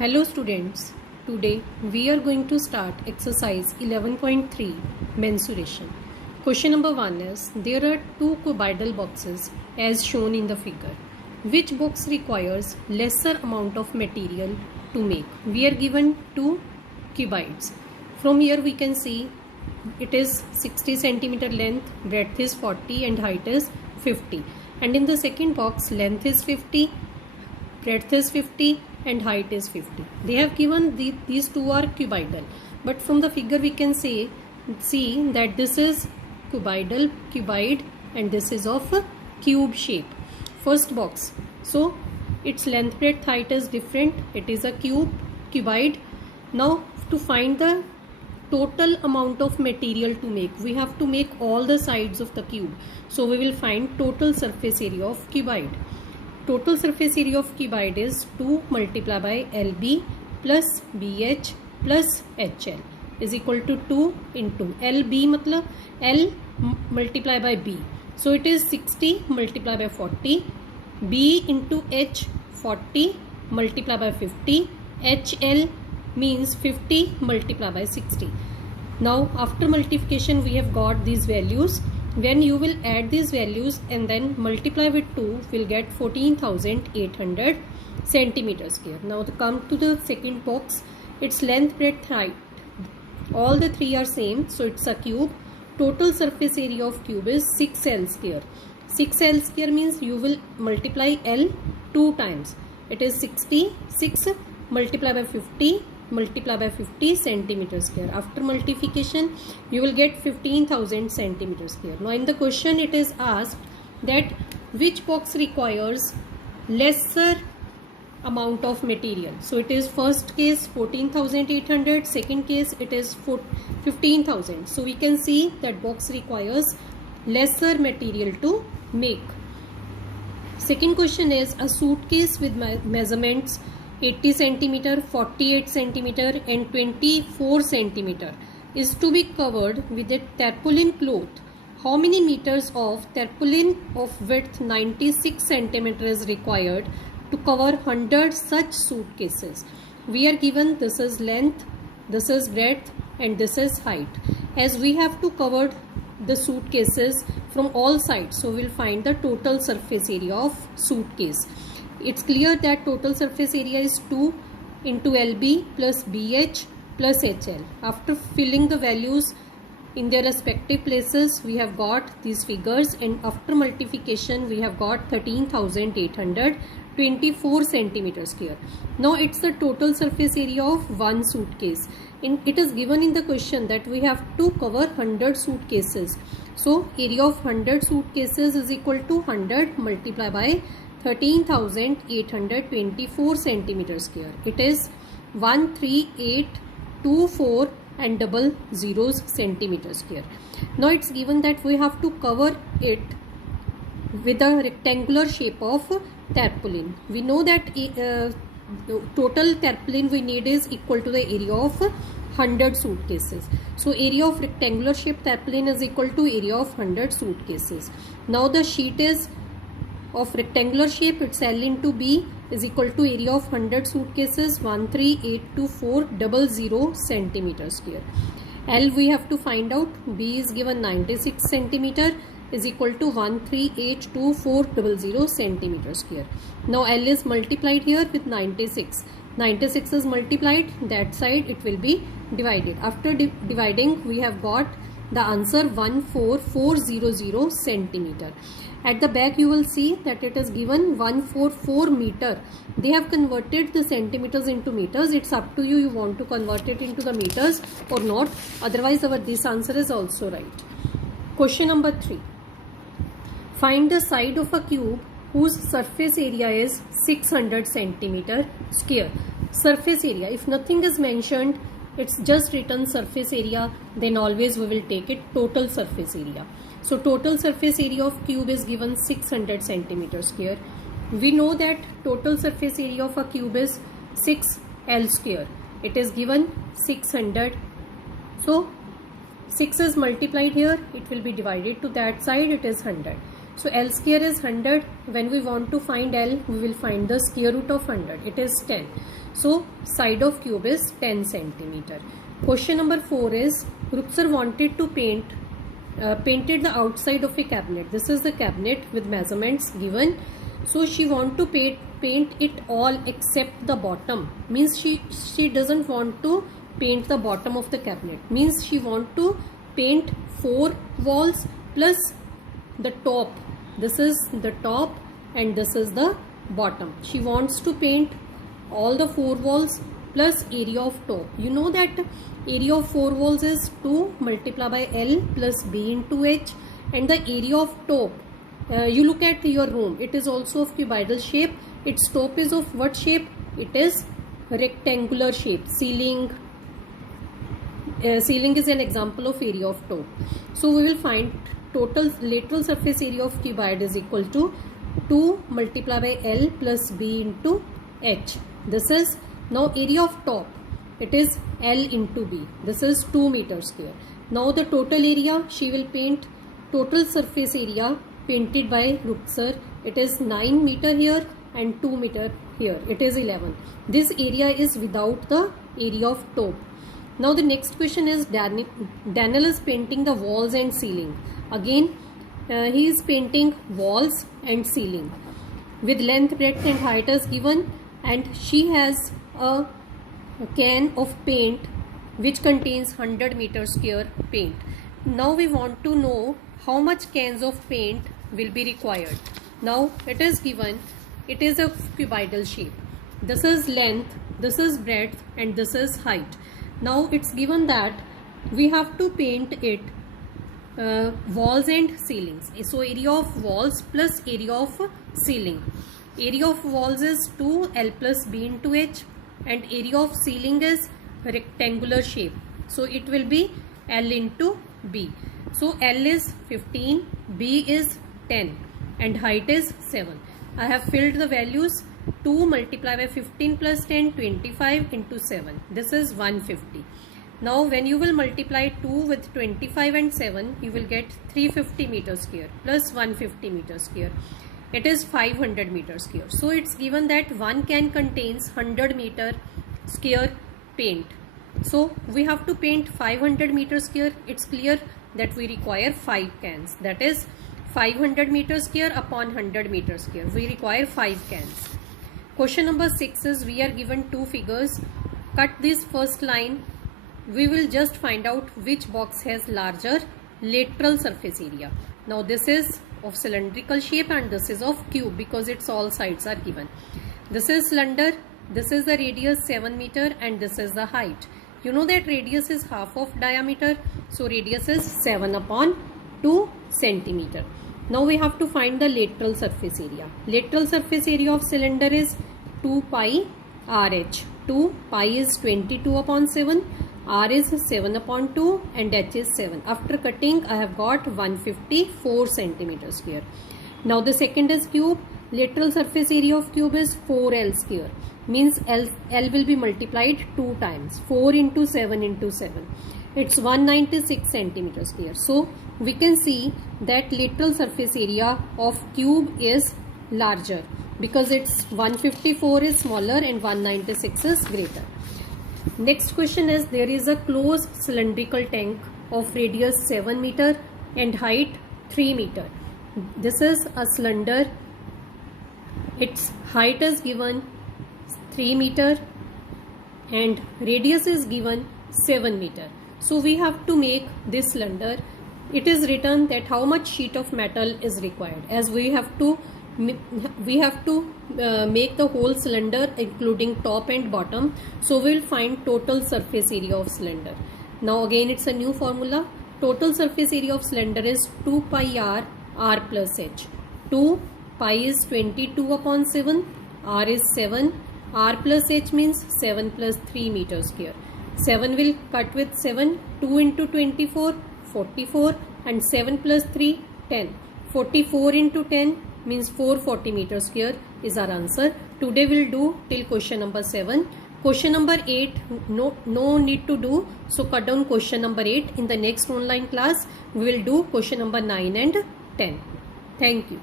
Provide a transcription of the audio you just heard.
Hello students, today we are going to start exercise 11.3 mensuration. Question number 1 is, there are two cuboidal boxes as shown in the figure. Which box requires lesser amount of material to make? We are given two cuboids. From here we can see it is 60 centimeter length, breadth is 40 and height is 50. And in the second box, length is 50, breadth is 50 and height is 50. They have given these two are cuboidal, but from the figure we can see that this is cuboid and this is of a cube shape. First box, so its length, breadth, height is different. It is a cuboid. Now to find the total amount of material to make, we have to make all the sides of the cube. So we will find total surface area of cuboid. Total surface area of cuboid is 2 multiplied by LB plus BH plus HL is equal to 2 into LB मतलब L multiplied by B. So it is 60 multiplied by 40. B into H 40 multiplied by 50. HL means 50 multiplied by 60. Now after multiplication we have got these values. When you will add these values and then multiply with 2, we'll get 14,800 centimeters square. Now to come to the second box, its length, breadth, height, all the three are same, so it's a cube. Total surface area of cube is 6L square. 6L square means you will multiply L 2 times. It is 66 multiplied by 50 multiplied by 50 centimeters square. After multiplication you will get 15,000 centimeters square. Now in the question it is asked that which box requires lesser amount of material. So it is first case 14,800, second case it is 15,000. So we can see that box requires lesser material to make. Second question is, a suitcase with measurements 80 centimeter, 48 centimeter and 24 centimeter is to be covered with a tarpaulin cloth. How many meters of tarpaulin of width 96 centimeter is required to cover 100 such suitcases? We are given this is length, this is breadth and this is height. As we have to cover the suitcases from all sides, so we will find the total surface area of suitcase. It's clear that total surface area is 2 into LB plus BH plus HL. After filling the values in their respective places, we have got these figures, and after multiplication we have got 13,824 centimeters square. Now it's the total surface area of one suitcase. It is given in the question that we have to cover 100 suitcases. So area of 100 suitcases is equal to 100 multiplied by 13,824 centimeters square. It is 13824 and double zeros centimeters square. Now it's given that we have to cover it with a rectangular shape of tarpaulin. We know that total tarpaulin we need is equal to the area of 100 suitcases. So area of rectangular shape tarpaulin is equal to area of 100 suitcases. Now the sheet is of rectangular shape, it's L into B is equal to area of 100 suitcases 1382400 centimeters square. L we have to find out. B is given 96 centimeter is equal to 1382400 centimeters square. Now L is multiplied here with 96. 96 is multiplied, that side it will be divided. After dividing we have got the answer 14400 centimeter. At the back you will see that it is given 144 meter. They have converted the centimeters into meters. It's up to you want to convert it into the meters or not. Otherwise this answer is also right. Question number 3. Find the side of a cube whose surface area is 600 centimeter square. Surface area, if nothing is mentioned, it's just written surface area, then always we will take it total surface area. So total surface area of cube is given 600 centimeter square. We know that total surface area of a cube is 6L square. It is given 600. So 6 is multiplied here, it will be divided to that side, it is 100. So L square is 100. When we want to find L, we will find the square root of 100. It is 10. So side of cube is 10 centimeter. Question number 4 is Rukser wanted to painted the outside of a cabinet. This is the cabinet with measurements given. So she want to paint it all except the bottom. Means she doesn't want to paint the bottom of the cabinet. Means she want to paint 4 walls plus the top. This is the top and this is the bottom. She wants to paint all the 4 walls plus area of top. You know that area of 4 walls is 2 multiplied by L plus B into H, and the area of top, you look at your room, it is also of cuboidal shape. Its top is of what shape? It is rectangular shape. Ceiling is an example of area of top. So we will find total lateral surface area of cuboid is equal to 2 multiplied by L plus B into H. This is now area of top. It is L into B. This is 2 meters square. Now the total area, she will paint total surface area painted by Rukser. It is 9 meter here and 2 meter here. It is 11. This area is without the area of top. Now the next question is Daniel is painting the walls and ceiling. Again he is painting walls and ceiling with length, breadth and height as given, and she has a can of paint which contains 100 meter square paint. Now we want to know how much cans of paint will be required. Now it is given, it is a cuboidal shape. This is length, this is breadth and this is height. Now it's given that we have to paint it walls and ceilings. So area of walls plus area of ceiling. Area of walls is 2 L plus B into H, and area of ceiling is rectangular shape. So it will be L into B. So L is 15, B is 10 and height is 7. I have filled the values. 2 multiplied by 15 plus 10, 25 into 7. This is 150. Now when you will multiply 2 with 25 and 7, you will get 350 meters square plus 150 meters square. It is 500 meters square. So it's given that one can contains 100 meter square paint. So we have to paint 500 meters square. It's clear that we require 5 cans. That is 500 meters square upon 100 meters square. We require 5 cans. Question number 6 is we are given 2 figures. Cut this first line. We will just find out which box has larger lateral surface area. Now this is of cylindrical shape and this is of cube because its all sides are given. This is cylinder, this is the radius 7 meter and this is the height. You know that radius is half of diameter, so radius is 7 upon 2 centimeter. Now we have to find the lateral surface area. Lateral surface area of cylinder is 2 pi RH. 2 pi is 22 upon 7. R is 7 upon 2 and H is 7. After cutting, I have got 154 centimeter square. Now the second is cube. Lateral surface area of cube is 4L square. Means L will be multiplied 2 times. 4 into 7 into 7. It's 196 centimeter square. So we can see that lateral surface area of cube is larger because its 154 is smaller and 196 is greater. Next question is there is a closed cylindrical tank of radius 7 meter and height 3 meter. This is a cylinder. Its height is given 3 meter and radius is given 7 meter. So we have to make this cylinder. It is written that how much sheet of metal is required, as we have to make the whole cylinder including top and bottom. So we will find total surface area of cylinder. Now again it's a new formula. Total surface area of cylinder is 2 pi r plus h. 2 pi is 22 upon 7, r is 7, r plus h means 7 plus 3 meters square. 7 will cut with 7, 2 into 24, 44 and 7 plus 3, 10. 44 into 10 means 440 meters square is our answer. Today we'll do till question number 7. Question number 8, no need to do. So cut down question number 8. In the next online class, we will do question number 9 and 10. Thank you.